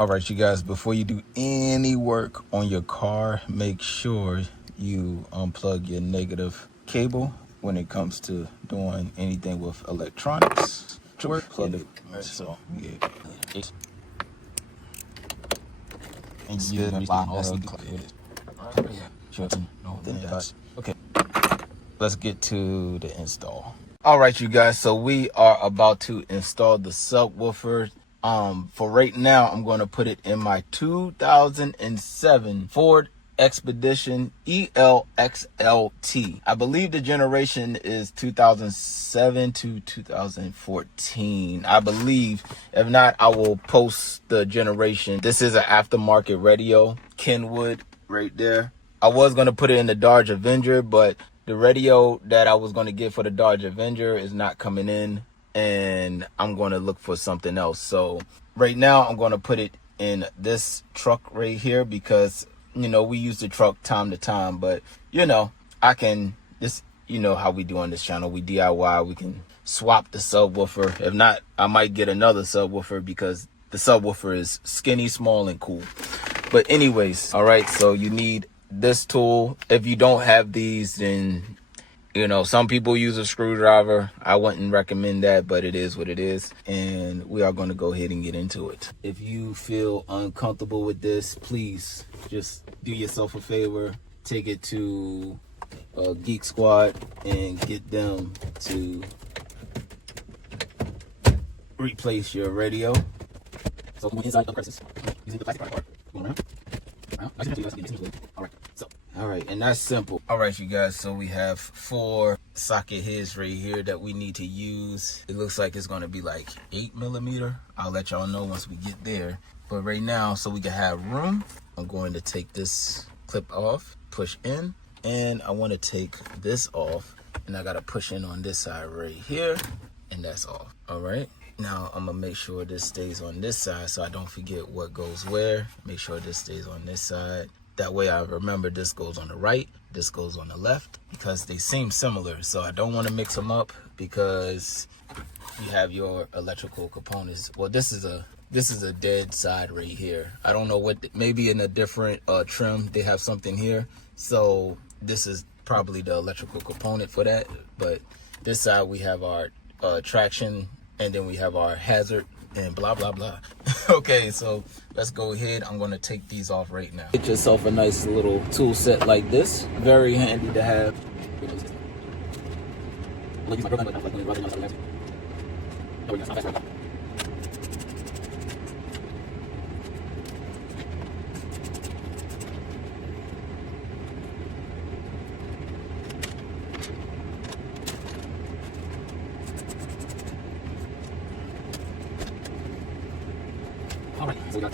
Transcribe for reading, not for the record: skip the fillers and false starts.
All right, you guys, before you do any work on your car, make sure you unplug your negative cable when it comes to doing anything with electronics. Plug it. So, yeah. Okay, let's get to the install. All right, you guys, so we are about to install the subwoofer. For right now, I'm going to put it in my 2007 Ford Expedition ELXLT. I believe the generation is 2007 to 2014. I believe. If not, I will post the generation. This is an aftermarket radio, Kenwood right there. I was going to put it in the Dodge Avenger, but the radio that I was going to get for the Dodge Avenger is not coming in, and I'm going to look for something else. So right now I'm going to put it in this truck right here because, you know, we use the truck time to time, but you know, I can just, you know how we do on this channel, we DIY, we can swap the subwoofer. If not, I might get another subwoofer because the subwoofer is skinny, small, and cool. But anyways, all right, so you need this tool. If you don't have these, then, you know, some people use a screwdriver. I wouldn't recommend that, but it is what it is. And we are going to go ahead and get into it. If you feel uncomfortable with this, please just do yourself a favor. Take it to Geek Squad and get them to replace your radio. So going inside the crevices, using the plastic part, going around. All right, and that's simple. All right, you guys, so we have 4 socket heads right here that we need to use. It looks like it's going to be like 8mm. I'll let y'all know once we get there. But right now, so we can have room, I'm going to take this clip off, push in, and I want to take this off, and I got to push in on this side right here, and that's off. All right. Now I'm gonna make sure this stays on this side so I don't forget what goes where. Make sure this stays on this side. That way I remember this goes on the right, this goes on the left, because they seem similar. So I don't want to mix them up because you have your electrical components. Well, this is a dead side right here. I don't know what, maybe in a different trim they have something here. So this is probably the electrical component for that. But this side we have our traction, and then we have our hazard and blah, blah, blah. Okay, so let's go ahead. I'm going to take these off right now. Get yourself a nice little tool set like this. Very handy to have. All right, so we got